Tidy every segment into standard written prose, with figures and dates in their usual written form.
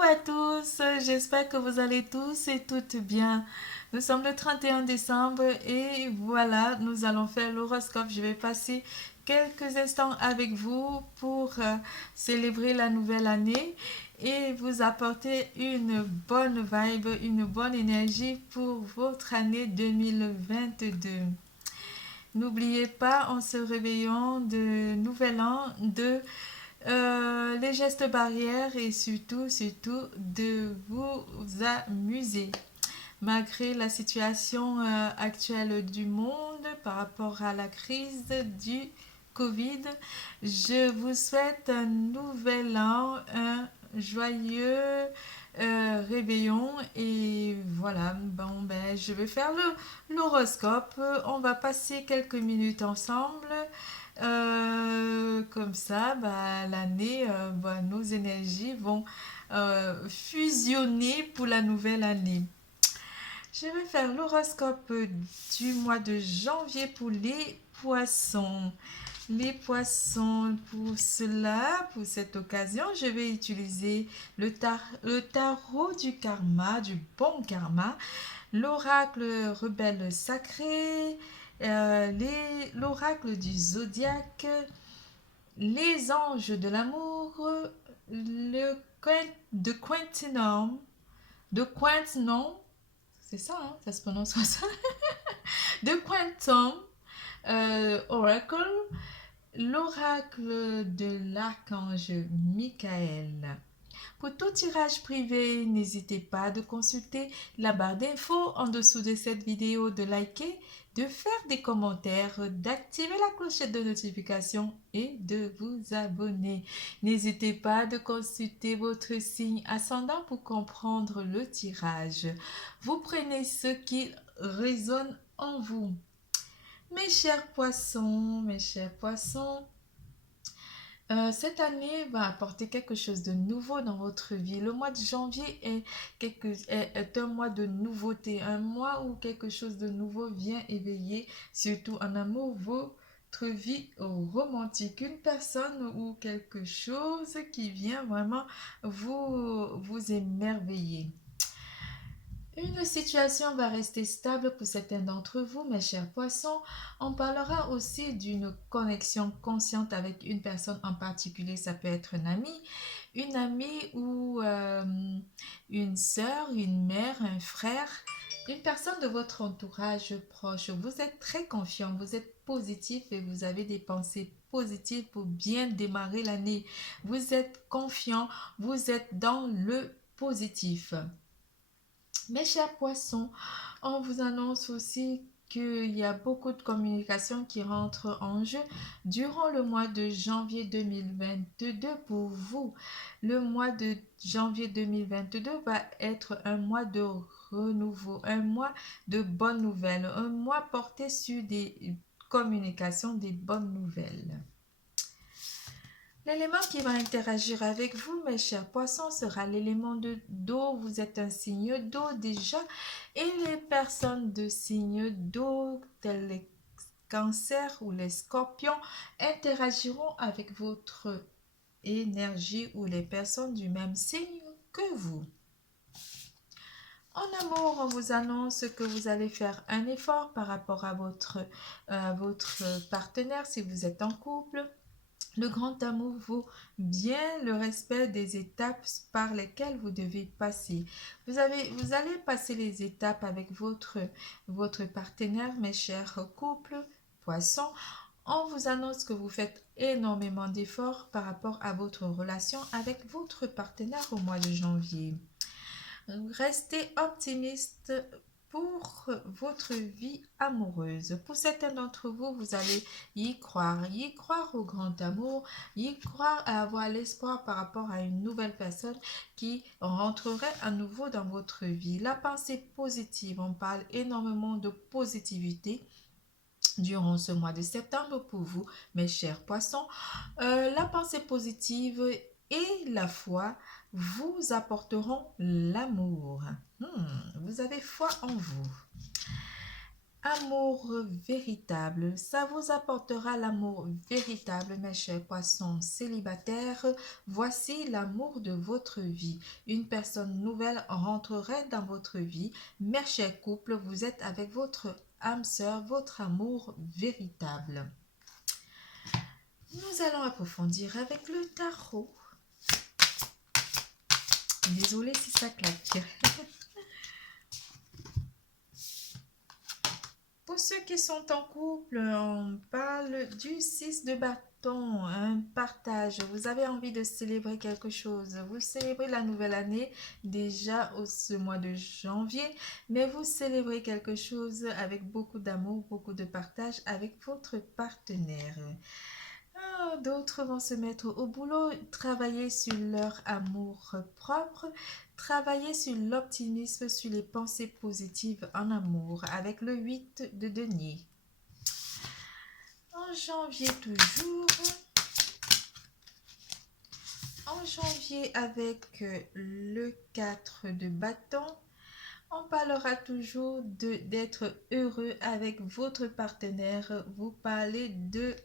à tous, j'espère que vous allez tous et toutes bien. Nous sommes le 31 décembre et voilà, nous allons faire l'horoscope. Je vais passer quelques instants avec vous pour célébrer la nouvelle année et vous apporter une bonne vibe, une bonne énergie pour votre année 2022. N'oubliez pas en se réveillant de nouvel an de les gestes barrières et surtout de vous amuser. Malgré la situation actuelle du monde par rapport à la crise du Covid, je vous souhaite un nouvel an, un joyeux réveillon et voilà, bon ben je vais faire l'horoscope, on va passer quelques minutes ensemble. Comme ça, bah, l'année, bah, nos énergies vont fusionner pour la nouvelle année. Je vais faire l'horoscope du mois de janvier pour les poissons. Les poissons, pour cela, pour cette occasion, je vais utiliser le tarot du karma, du bon karma, l'oracle rebelle sacré, l'oracle du zodiaque, les anges de l'amour, le de Quintinom, de Quintinom, c'est ça, hein, ça se prononce comme ça, de Quantum Oracle, l'oracle de l'archange Michael. Pour tout tirage privé, n'hésitez pas de consulter la barre d'infos en dessous de cette vidéo, de liker, de faire des commentaires, d'activer la clochette de notification et de vous abonner. N'hésitez pas de consulter votre signe ascendant pour comprendre le tirage. Vous prenez ce qui résonne en vous. Mes chers poissons, cette année va apporter quelque chose de nouveau dans votre vie. Le mois de janvier est un mois de nouveauté, un mois où quelque chose de nouveau vient éveiller, surtout en amour, votre vie romantique. Une personne ou quelque chose qui vient vraiment vous émerveiller. Une situation va rester stable pour certains d'entre vous, mes chers poissons. On parlera aussi d'une connexion consciente avec une personne en particulier. Ça peut être une amie ou une sœur, une mère, un frère, une personne de votre entourage proche. Vous êtes très confiant, vous êtes positif et vous avez des pensées positives pour bien démarrer l'année. Vous êtes confiant, vous êtes dans le positif. Mes chers poissons, on vous annonce aussi qu'il y a beaucoup de communication qui rentre en jeu durant le mois de janvier 2022 pour vous. Le mois de janvier 2022 va être un mois de renouveau, un mois de bonnes nouvelles, un mois porté sur des communications, des bonnes nouvelles. L'élément qui va interagir avec vous, mes chers poissons, sera l'élément d'eau. Vous êtes un signe d'eau déjà. Et les personnes de signe d'eau, tels les cancers ou les scorpions, interagiront avec votre énergie ou les personnes du même signe que vous. En amour, on vous annonce que vous allez faire un effort par rapport à votre partenaire si vous êtes en couple. Le grand amour vaut bien le respect des étapes par lesquelles vous devez passer. Vous allez passer les étapes avec votre partenaire, mes chers couples, poissons. On vous annonce que vous faites énormément d'efforts par rapport à votre relation avec votre partenaire au mois de janvier. Restez optimiste pour votre vie amoureuse. Pour certains d'entre vous, vous allez y croire au grand amour, y croire à avoir l'espoir par rapport à une nouvelle personne qui rentrerait à nouveau dans votre vie. La pensée positive, on parle énormément de positivité durant ce mois de septembre pour vous, mes chers poissons. La pensée positive et la foi vous apporteront l'amour. Vous avez foi en vous. Amour véritable. Ça vous apportera l'amour véritable, mes chers poissons célibataires. Voici l'amour de votre vie. Une personne nouvelle rentrerait dans votre vie. Mes chers couples, vous êtes avec votre âme sœur, votre amour véritable. Nous allons approfondir avec le tarot. Désolée si ça claque. Pour ceux qui sont en couple, on parle du 6 de bâton, un partage. Vous avez envie de célébrer quelque chose. Vous célébrez la nouvelle année déjà ce mois de janvier, mais vous célébrez quelque chose avec beaucoup d'amour, beaucoup de partage avec votre partenaire. D'autres vont se mettre au boulot, travailler sur leur amour propre, travailler sur l'optimisme, sur les pensées positives en amour, avec le 8 de denier. En janvier toujours, avec le 4 de bâton, on parlera toujours d'être heureux avec votre partenaire. Vous parlez de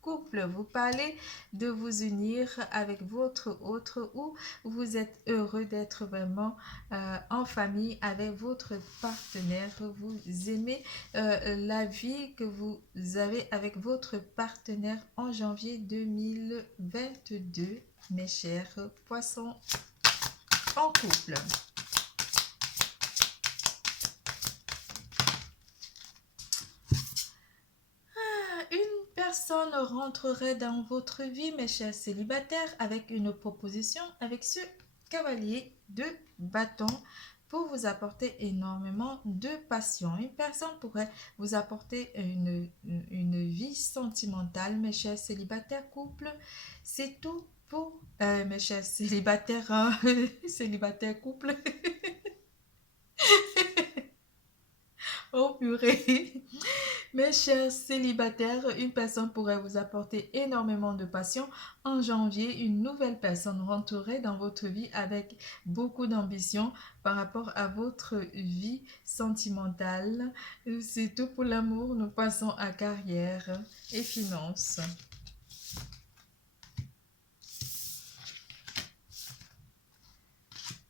couple, vous parlez de vous unir avec votre autre ou vous êtes heureux d'être vraiment en famille avec votre partenaire. Vous aimez la vie que vous avez avec votre partenaire en janvier 2022, mes chers poissons en couple. Une personne rentrerait dans votre vie, mes chers célibataires, avec une proposition, avec ce cavalier de bâton pour vous apporter énormément de passion. Une personne pourrait vous apporter une vie sentimentale, mes chers célibataires couples. C'est tout pour mes chers célibataires, célibataires couples. Oh purée. Mes chers célibataires, une personne pourrait vous apporter énormément de passion. En janvier, une nouvelle personne rentrerait dans votre vie avec beaucoup d'ambition par rapport à votre vie sentimentale. C'est tout pour l'amour. Nous passons à carrière et finances.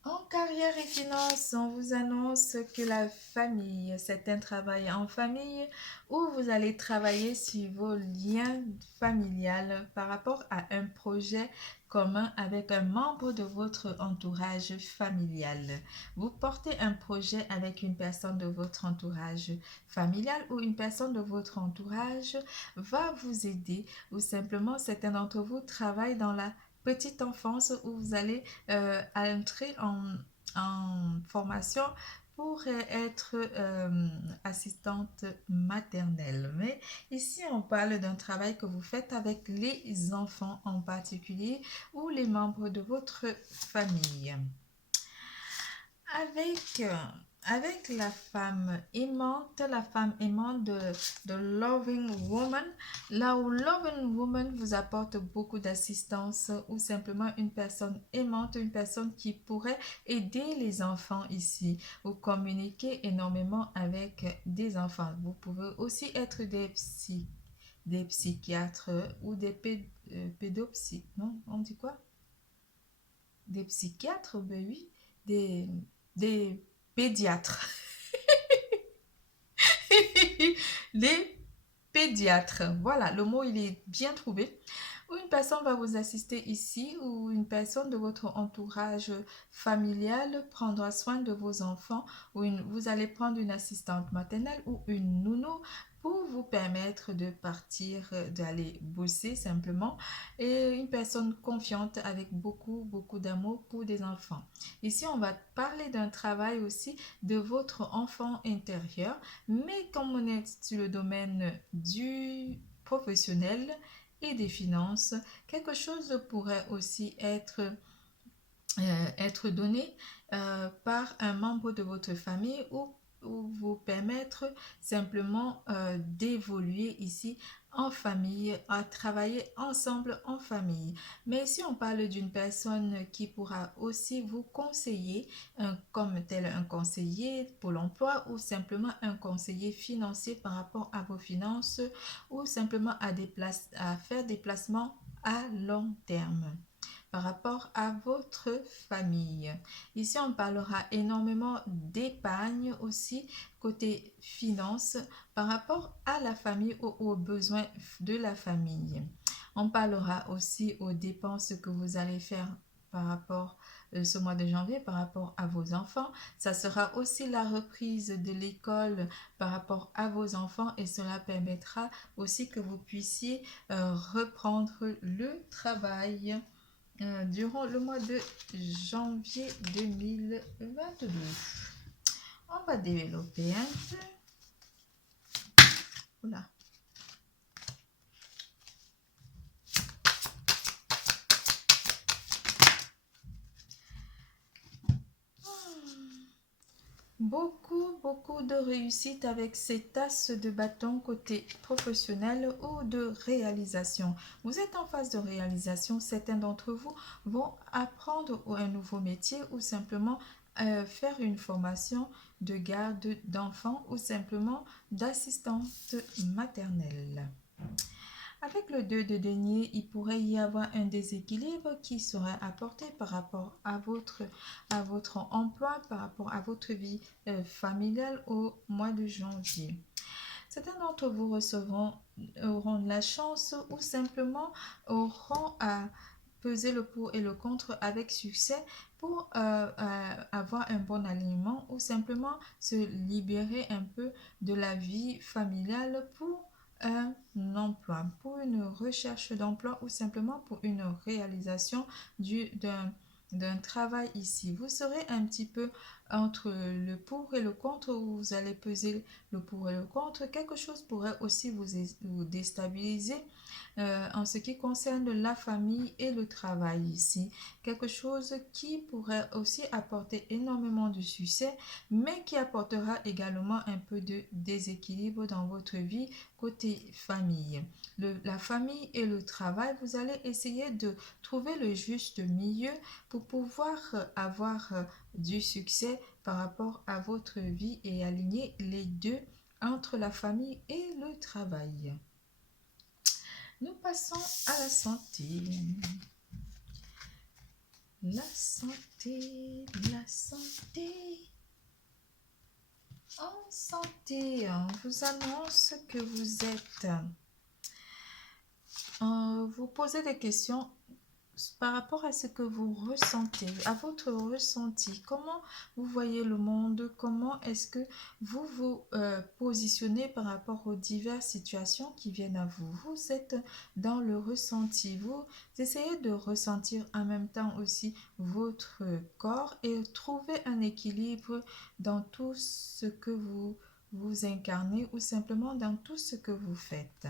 En carrière et finances, on vous annonce que la famille, c'est un travail en famille où vous allez travailler sur vos liens familiales par rapport à un projet commun avec un membre de votre entourage familial. Vous portez un projet avec une personne de votre entourage familial ou une personne de votre entourage va vous aider ou simplement certains d'entre vous travaillent dans la petite enfance où vous allez entrer en formation pour être assistante maternelle. Mais ici, on parle d'un travail que vous faites avec les enfants en particulier ou les membres de votre famille. Avec la femme aimante de Loving Woman, là où Loving Woman vous apporte beaucoup d'assistance ou simplement une personne aimante, une personne qui pourrait aider les enfants ici ou communiquer énormément avec des enfants. Vous pouvez aussi être des psychiatres ou des pédopsies, non? On dit quoi? Des psychiatres, ben oui, des pédiatres. Les pédiatres. Voilà, le mot il est bien trouvé. Ou une personne va vous assister ici ou une personne de votre entourage familial prendra soin de vos enfants ou vous allez prendre une assistante maternelle ou une nounou pour vous permettre de partir, d'aller bosser simplement et une personne confiante avec beaucoup, beaucoup d'amour pour des enfants. Ici, on va parler d'un travail aussi de votre enfant intérieur, mais comme on est sur le domaine du professionnel, et des finances, quelque chose pourrait aussi être donné par un membre de votre famille ou vous permettre simplement d'évoluer ici en famille, à travailler ensemble en famille. Mais si on parle d'une personne qui pourra aussi vous conseiller, comme tel un conseiller pour l'emploi ou simplement un conseiller financier par rapport à vos finances ou simplement à faire des placements à long terme par rapport à votre famille. Ici, on parlera énormément d'épargne aussi côté finance par rapport à la famille ou aux besoins de la famille. On parlera aussi aux dépenses que vous allez faire par rapport ce mois de janvier par rapport à vos enfants. Ça sera aussi la reprise de l'école par rapport à vos enfants et cela permettra aussi que vous puissiez reprendre le travail durant le mois de janvier 2022. On va développer un peu. Oula. Beaucoup de réussite avec ces tasses de bâton côté professionnel ou de réalisation. Vous êtes en phase de réalisation. Certains d'entre vous vont apprendre un nouveau métier ou simplement faire une formation de garde d'enfants ou simplement d'assistante maternelle. Avec le 2 de denier, il pourrait y avoir un déséquilibre qui serait apporté par rapport à votre emploi, par rapport à votre vie familiale au mois de janvier. Certains d'entre vous auront la chance ou simplement auront à peser le pour et le contre avec succès pour avoir un bon alignement ou simplement se libérer un peu de la vie familiale pour un emploi, pour une recherche d'emploi ou simplement pour une réalisation d'un travail ici. Vous serez un petit peu entre le pour et le contre, où vous allez peser le pour et le contre. Quelque chose pourrait aussi vous déstabiliser en ce qui concerne la famille et le travail ici. Quelque chose qui pourrait aussi apporter énormément de succès, mais qui apportera également un peu de déséquilibre dans votre vie côté famille. La famille et le travail, vous allez essayer de trouver le juste milieu pour pouvoir avoir du succès par rapport à votre vie et aligner les deux entre la famille et le travail. Nous passons à la santé. La santé, la santé. En santé, on vous annonce que vous êtes... vous posez des questions par rapport à ce que vous ressentez, à votre ressenti. Comment vous voyez le monde? Comment est-ce que vous vous positionnez par rapport aux diverses situations qui viennent à vous? Vous êtes dans le ressenti. Vous essayez de ressentir en même temps aussi votre corps et trouver un équilibre dans tout ce que vous incarnez ou simplement dans tout ce que vous faites.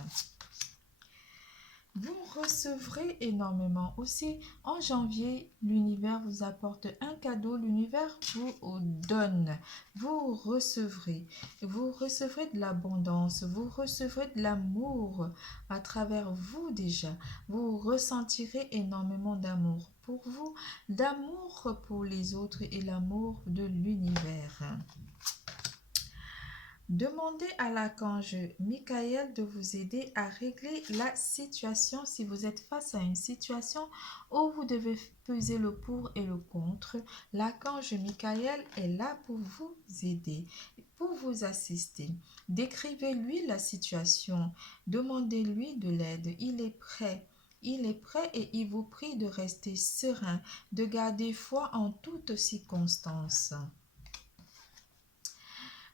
Vous recevrez énormément. Aussi, en janvier, l'univers vous apporte un cadeau. L'univers vous donne. Vous recevrez. Vous recevrez de l'abondance. Vous recevrez de l'amour à travers vous déjà. Vous ressentirez énormément d'amour pour vous, d'amour pour les autres et l'amour de l'univers. Demandez à l'archange Michael de vous aider à régler la situation si vous êtes face à une situation où vous devez peser le pour et le contre. L'archange Michael est là pour vous aider, pour vous assister. Décrivez-lui la situation, demandez-lui de l'aide, il est prêt. Il est prêt et il vous prie de rester serein, de garder foi en toutes circonstances.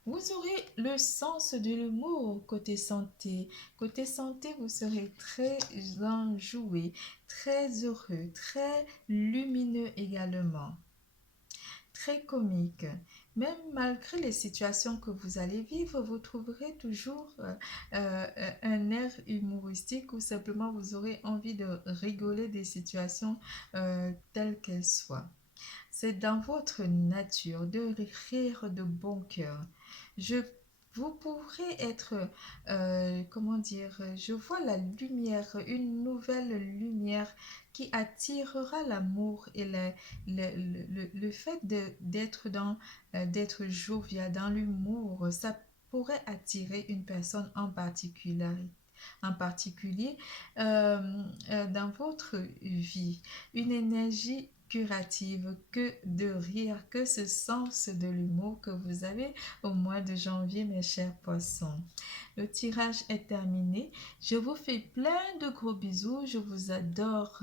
Vous aurez le sens de l'humour côté santé. Côté santé, vous serez très enjoué, très heureux, très lumineux également. Très comique. Même malgré les situations que vous allez vivre, vous trouverez toujours un air humoristique ou simplement vous aurez envie de rigoler des situations telles qu'elles soient. C'est dans votre nature de rire de bon cœur. Vous pourrez être, comment dire, je vois la lumière, une nouvelle lumière qui attirera l'amour et le fait d'être d'être jovial, dans l'humour, ça pourrait attirer une personne en particulier euh, dans votre vie, une énergie curative, que de rire, que ce sens de l'humour que vous avez au mois de janvier, mes chers poissons. Le tirage est terminé. Je vous fais plein de gros bisous. Je vous adore.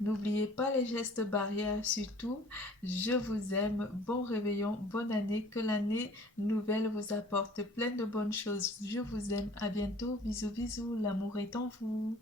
N'oubliez pas les gestes barrières, surtout. Je vous aime. Bon réveillon, bonne année. Que l'année nouvelle vous apporte plein de bonnes choses. Je vous aime. À bientôt. Bisous, bisous. L'amour est en vous.